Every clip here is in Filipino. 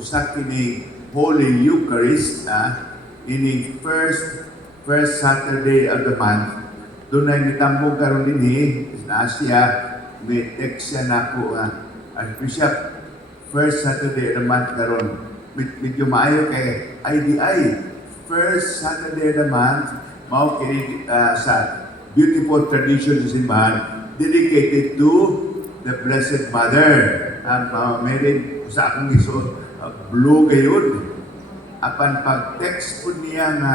usa kini Holy Eucharist ah, ini first first Saturday of the month. Doon na nitambong karon dinhi sa Asia may text siya nako ah, Archbishop first Saturday of the month karon. Med- Medyo maayo kay IDI first Saturday of the month mao kini ah, sa beautiful tradition sa simbahan dedicated to the Blessed Mother. Ang uh, Mary, sa akong uh, blue gayud. Apan pag-text po niya nga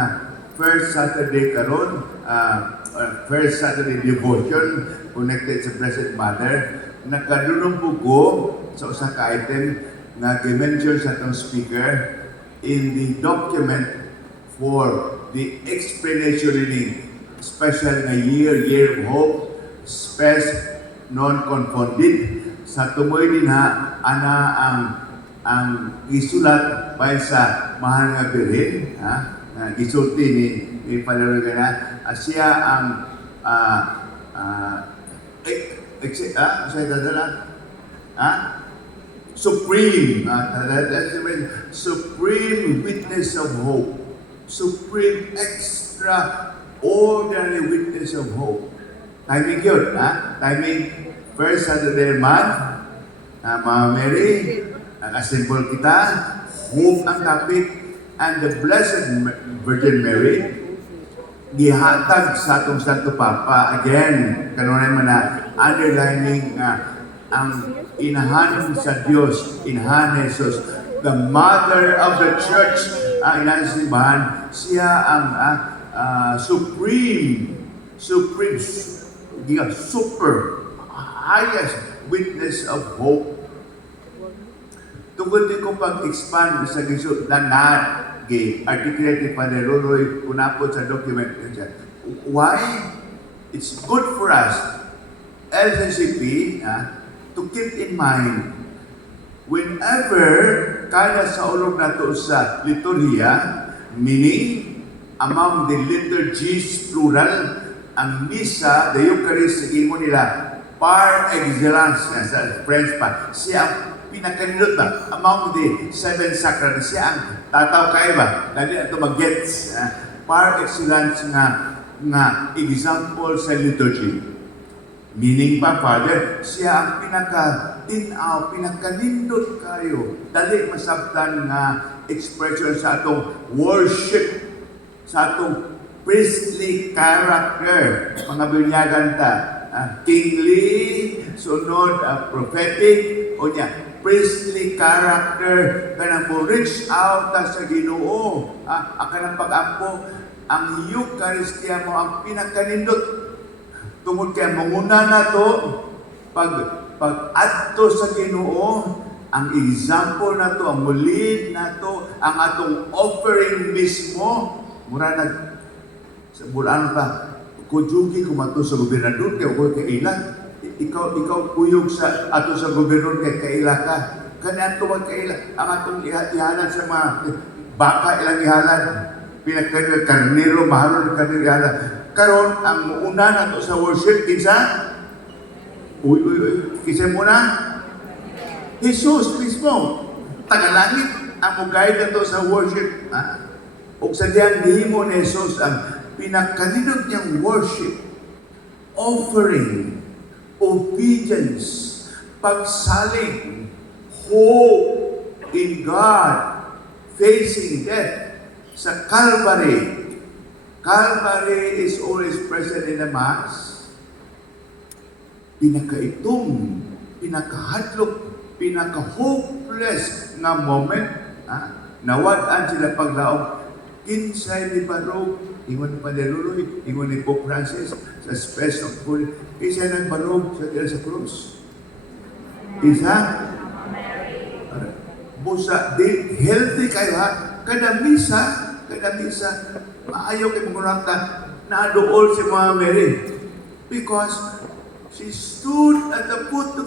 first Saturday karon, uh, first Saturday devotion connected sa Blessed Mother, nakadulong po ko sa usa ka item nga gi-mention sa atong speaker in the document for the explanation reading special nga year, year of hope, spes non-confunded. Sa tumoy din ha, ana ang ang isulat bay sa mahal nga birhen, ha? Na gisulti ni ni Padre na ah, siya ang ah ah eh, eh, ah, sa dadala? Supreme, ah, that- that's the word, supreme witness of hope, supreme extra ordinary witness of hope. Timing yun, ha? Timing first Saturday month, na mga Mary, nag-assemble kita, hope ang topic, and the Blessed Virgin Mary, gihatag sa atong Santo Papa, again, kanunay man na underlining nga ang inahan sa Diyos, inahan Jesus, the mother of the church, ang inahan sa simbahan, siya ang ah, ah, supreme, supreme, super, highest witness of hope. Tungkol din kong pag-expand sa gisod na na articulated pa ni Loloy kunapot sa document niya. Why? It's good for us, LCCP, ah, to keep in mind whenever kaya sa ulog nato sa liturhiya, meaning among the liturgies plural, ang misa, the Eucharist, sa mo nila, par excellence, sa French pa, siya ang pinakanilot ba, among the seven sacraments, siya ang tataw kayo ba, dali ito mag-gets, ah, par excellence nga, nga example sa liturgy. Meaning pa, Father, siya ang pinaka-tinaw, pinaka-nindot kayo. Dali masabtan nga expression sa atong worship, sa atong priestly character. Mga binyagan ta. ah, kingly, sunod, ah, prophetic, o niya, priestly character, kanang mo reach out ta sa ginoo. Ah, ang kanang pag-ampo, ang Eucharistia mo ang pinaka-nindot tungod kay manguna na to pag pag adto sa Ginoo ang example na to ang mulid na to ang atong offering mismo mura nag sa bulan pa kujugi kumato sa gobernador kay ko kay ila ikaw ikaw kuyog sa ato sa gobernador kay kaila ka. Kani ato magkaila ang atong ihalan sa mga baka ilang ihalan. Pinagkano karnero mahalo ng karnero ihalan. Karon ang una nato sa worship kinsa? Uy uy uy. Kinsa muna? Jesus mismo. Tagalangit ang mugay nato sa worship ha? ug sa diyan gihimo ni Jesus ang pinakaninod niyang worship offering obedience pagsalig hope in God facing death sa Calvary Calvary is always present in the Mass. Pinakaitong, pinakahadlok, pinaka-hopeless nga moment, ha? nawad-an sila paglaong, kinsay ni Barog, ingon ni Padre Luloy, ingon ni Pope Francis, sa space of Holy, kinsay ng Barog sa tira sa krus. Isa? Busa, di, healthy kayo ha? Kada misa, kada misa, maayo kay mga na dool si Mama Mary because she stood at the foot of